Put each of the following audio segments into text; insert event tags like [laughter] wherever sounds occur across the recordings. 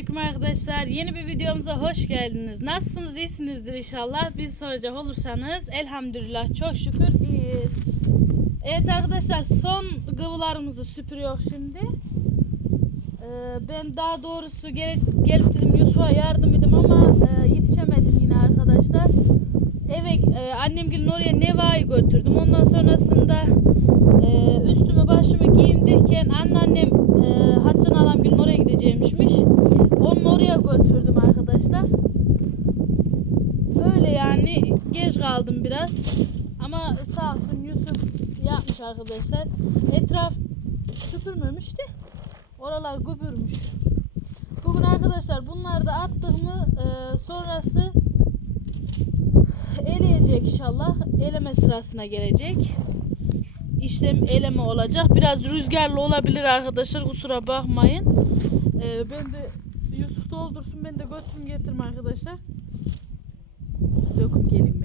Aleyküm arkadaşlar. Yeni bir videomuza hoş geldiniz. Nasılsınız? İyisinizdir inşallah. Biz soracak olursanız elhamdülillah çok şükür iyiyiz. Evet arkadaşlar son gıvılarımızı süpürüyor şimdi. Ee, ben daha doğrusu gel, gelip dedim Yusuf'a yardım edeyim ama e, yetişemedim yine arkadaşlar. Eve e, annemgilin oraya Neva'yı götürdüm. Ondan sonrasında e, üstümü başımı giyindirken anneannem e, Hatice'nin alamgilin oraya gideceğimişmiş. Onu oraya götürdüm arkadaşlar. Öyle yani geç kaldım biraz. Ama sağ olsun Yusuf yapmış arkadaşlar. Etraf süpürmemişti. Oralar gübürmüş. Bugün arkadaşlar bunları da attık mı e, sonrası eleyecek inşallah. Eleme sırasına gelecek. İşlem eleme olacak. Biraz rüzgarlı olabilir arkadaşlar. Kusura bakmayın. E, ben de Yusuf doldursun. Ben de götürüm getirme arkadaşlar. Döküm yani.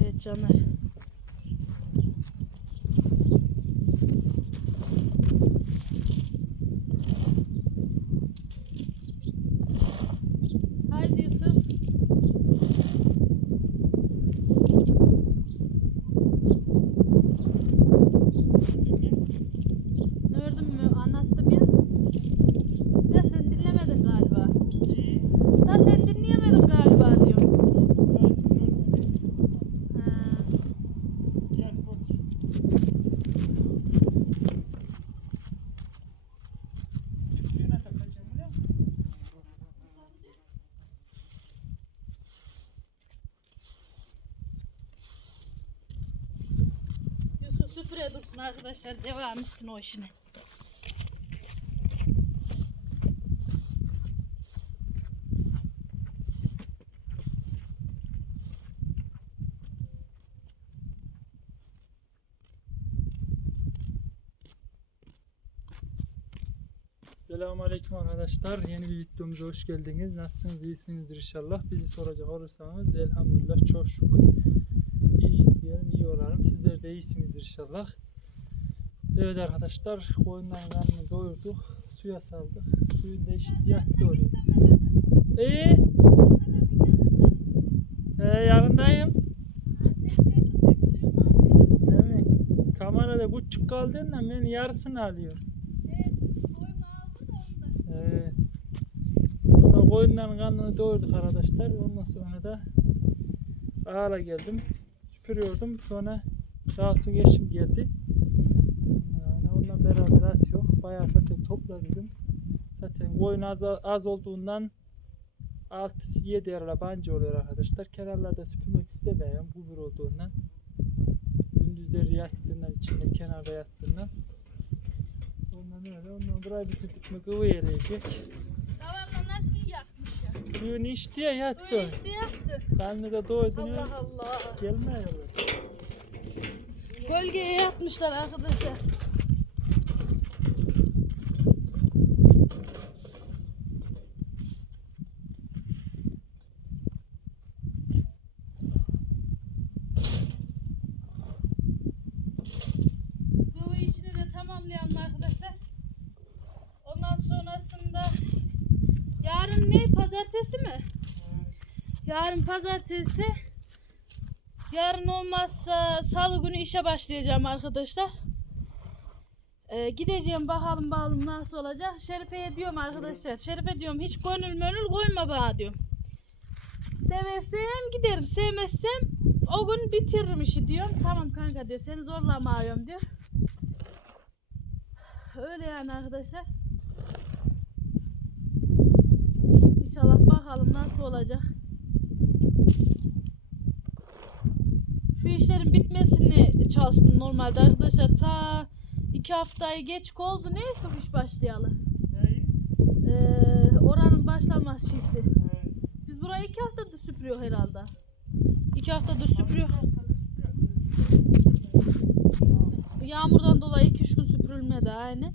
Evet canlar. Haydi Yusuf. Gördün mü? Anlattım ya. Da sen dinlemedin galiba. Da sen dinleyemedin galiba diyorum. Ha. Süpüre dursun arkadaşlar. Devam etsin o işine. Selamünaleyküm arkadaşlar. Yeni bir videomuza hoş geldiniz. Nasılsınız? İyisinizdir inşallah. Bizi soracak olursanız elhamdülillah çok şükür. Diyelim, iyi olalım. Sizler de iyisinizdir inşallah. Evet arkadaşlar, koyunların karnını doyurduk. Suya saldık. Suyun da işte yattı oraya. İyi. Ee, yanındayım. Değil mi? Kamerada küçük kaldığında ben yarısını alıyorum. Ee, sonra koyunların karnını doyurduk arkadaşlar. Ondan sonra da ağla geldim. Süpürüyordum. Sonra Rahat'ın eşim geldi. Yani ondan beraber atıyor. Bayağı zaten topladım. Zaten koyun az, az olduğundan 6-7 arala banca oluyor arkadaşlar. Kenarlarda süpürmek istemiyorum. Bubur olduğundan. Gündüzleri yattığından içinde kenarda yattığından. Ondan öyle. Ondan burayı bitirdik mi kıvı yerleşecek. Suyunu içti ya yattı. Su işte yaktı. Karnı da doydu. Allah. Allah. Gelmiyor. Gölgeye yatmışlar arkadaşlar. Bu işini de tamamlayalım arkadaşlar. Ondan sonrasında yarın ne? Pazartesi mi? Yarın pazartesi. Yarın olmazsa salı günü işe başlayacağım arkadaşlar. Ee, gideceğim bakalım bakalım nasıl olacak. Şerife'ye diyorum arkadaşlar. Şerife diyorum hiç gönül mönül koyma bana diyorum. Seversem giderim. Sevmezsem o gün bitiririm işi diyorum. Tamam kanka diyor. Seni zorlamıyorum diyor. Öyle yani arkadaşlar. İnşallah bakalım nasıl olacak. Şu işlerin bitmesini çalıştım normalde arkadaşlar. Ta iki haftayı geç oldu. Ne şu iş başlayalı? Ee, oranın başlama şeysi. Biz burayı iki haftadır süpürüyor herhalde. İki haftadır süpürüyor. Yağmurdan dolayı iki üç gün süpürülmedi aynı.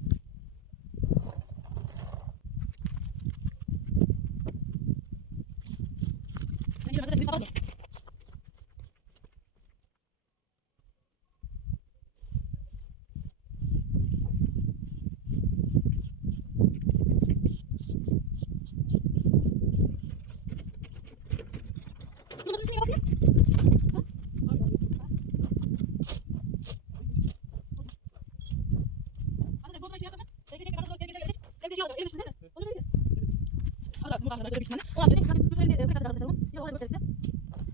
şey alacak. Elbise değil mi? Onu değil mi? Kadar bir tane. Ona gelecek. Hadi güzel bir kırk arkadaşlar. Ya oraya gösteririz ya.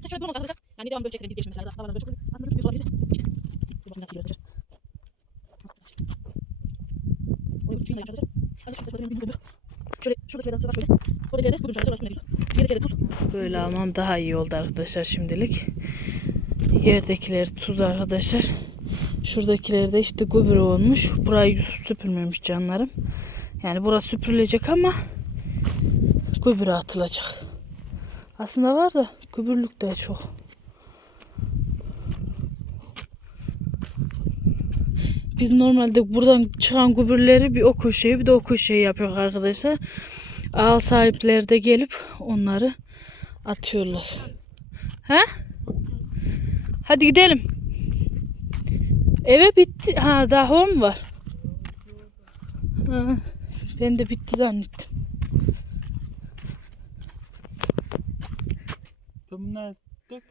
Tek şöyle durmaz arkadaşlar. Yani devam böyle gidip geçmemiz lazım. Havalar böyle çok. Aslında bir olabilir. Dur bakayım nasıl geliyor arkadaşlar. Oraya uçuyla yapacağız. Hadi şurada bir. Şöyle şuradaki yerden şöyle. Oradaki yerde durunca arkadaşlar basmaya gidiyor. Diğer yerde tuz. Böyle almam daha iyi oldu arkadaşlar şimdilik. Yerdekiler tuz arkadaşlar. Şuradakiler de işte gübre olmuş. Burayı süpürmemiş canlarım. Yani burası süpürülecek ama gübre atılacak. Aslında var da gübürlük de çok. Biz normalde buradan çıkan gübürleri bir o köşeye bir de o köşeye yapıyor arkadaşlar. Ağ sahipleri de gelip onları atıyorlar. He? Hadi gidelim. Eve bitti. Ha daha on var. Ben de bitti zannettim. Bunlar dök.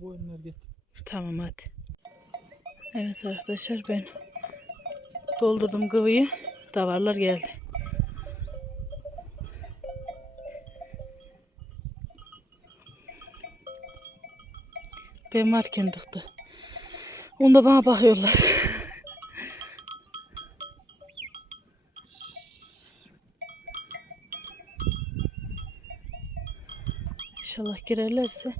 Koyunlar getir. Tamam hadi. Evet arkadaşlar ben doldurdum kıvıyı. Davarlar geldi. Ben varken tıktı. Onda bana bakıyorlar. [laughs] İnşallah girerlerse.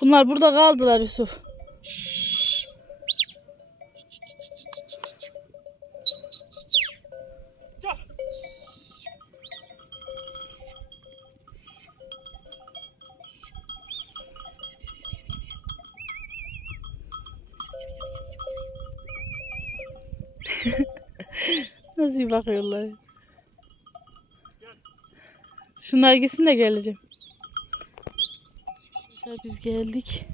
Bunlar burada kaldılar Yusuf. Bakıyorlar. Şunlar gitsin de geleceğim. Arkadaşlar biz geldik.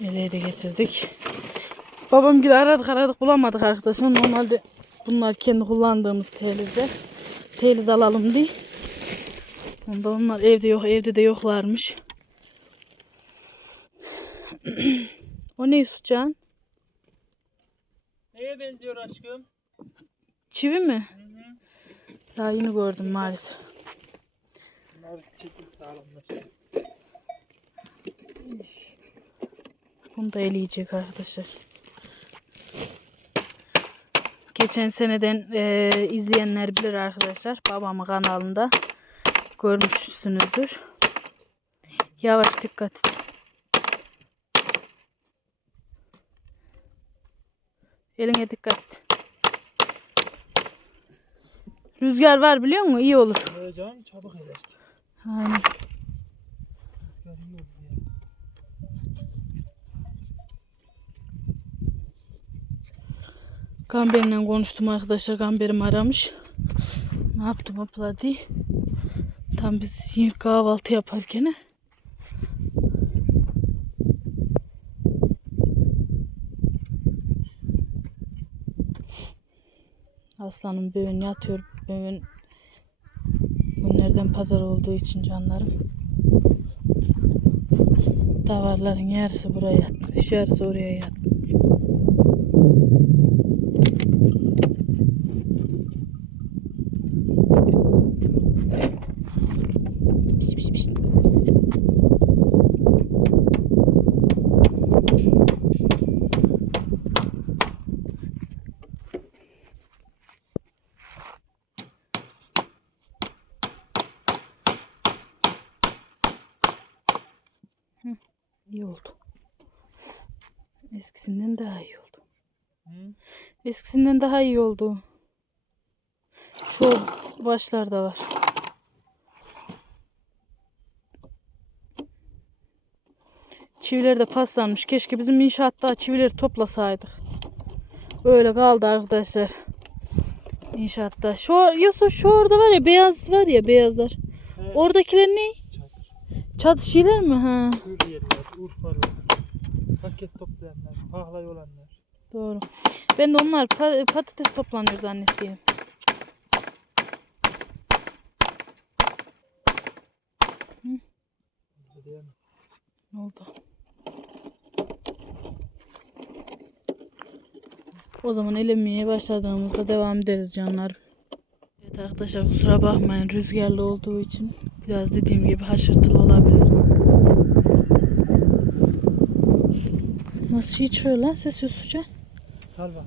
Nereye de getirdik. Babam gibi aradık aradık bulamadık arkadaşlar. Normalde bunlar kendi kullandığımız telizler. Teliz alalım diye. Onda onlar evde yok, evde de yoklarmış. O ne Yusufcan? Neye benziyor aşkım? Çivi mi? Hı hı. Daha yeni gördüm maalesef. Bunlar çekil sağlamlar. Bunu da eleyecek arkadaşlar. Geçen seneden eee, izleyenler bilir arkadaşlar. Babamın kanalında görmüşsünüzdür. Yavaş dikkat et. Eline dikkat et. Rüzgar var biliyor musun? İyi olur. Heyecan çabuk eder. Aynen. Gamber'le konuştum arkadaşlar. Gamber'im aramış. Ne yaptım abla diye. Tam biz yine kahvaltı yaparken. Aslanım böğün yatıyor. Böğün günlerden pazar olduğu için canlarım. Davarların yarısı buraya yatmış. Yarısı oraya yatmış. Piş piş piş. Hı, İyi oldu. Eskisinden daha iyi oldu. Hı? Eskisinden daha iyi oldu. Şu başlarda var. Çiviler de paslanmış. Keşke bizim inşaatta çivileri toplasaydık. Öyle kaldı arkadaşlar. İnşaatta. Şu Yusuf şu orada var ya beyaz var ya beyazlar. Evet. Oradakiler ne? Çadır. Çatı şeyler mi? Ha. Urfalı, patates toplayanlar, pahlay olanlar. Doğru. Ben de onlar pa- patates toplanıyor zannettiğim. Ne oldu? O zaman elemeye başladığımızda devam ederiz canlar. Evet arkadaşlar kusura bakmayın rüzgarlı olduğu için biraz dediğim gibi haşırtılı olabilir. Nasıl şey çıkıyor lan ses Yusufcan? Salva.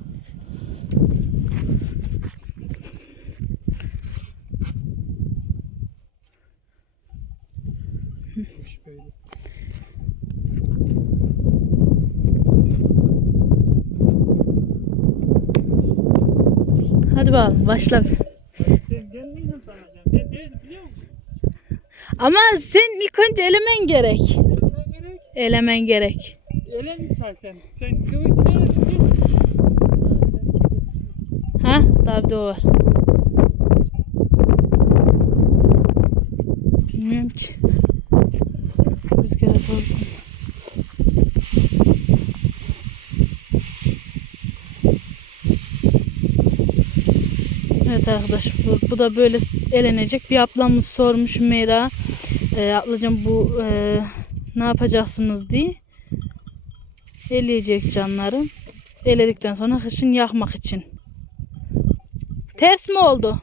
Hadi bakalım başla. Ama sen ilk önce elemen gerek. Ne gerek? Elemen gerek. Elen say sen. Sen kıvıt Ha? Daha bir de o var. Bilmiyorum ki. Rüzgara doğru. Evet arkadaş bu, bu da böyle elenecek. Bir ablamız sormuş Meyra. E, ablacığım bu e, ne yapacaksınız diye. Eleyecek canlarım. Eledikten sonra kışın yakmak için. Ters mi oldu?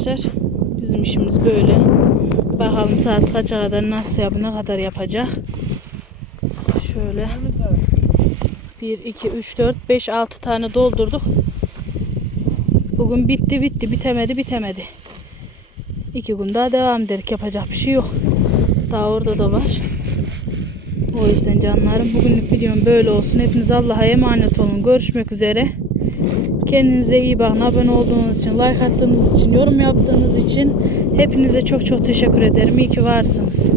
Arkadaşlar bizim işimiz böyle. Bakalım saat kaça kadar nasıl yap ne kadar yapacak. Şöyle 1, 2, 3, 4, 5, 6 tane doldurduk. Bugün bitti bitti bitemedi bitemedi. İki gün daha devam ederek yapacak bir şey yok. Daha orada da var. O yüzden canlarım bugünlük videom böyle olsun. Hepiniz Allah'a emanet olun. Görüşmek üzere. Kendinize iyi bakın. Abone olduğunuz için, like attığınız için, yorum yaptığınız için hepinize çok çok teşekkür ederim. İyi ki varsınız.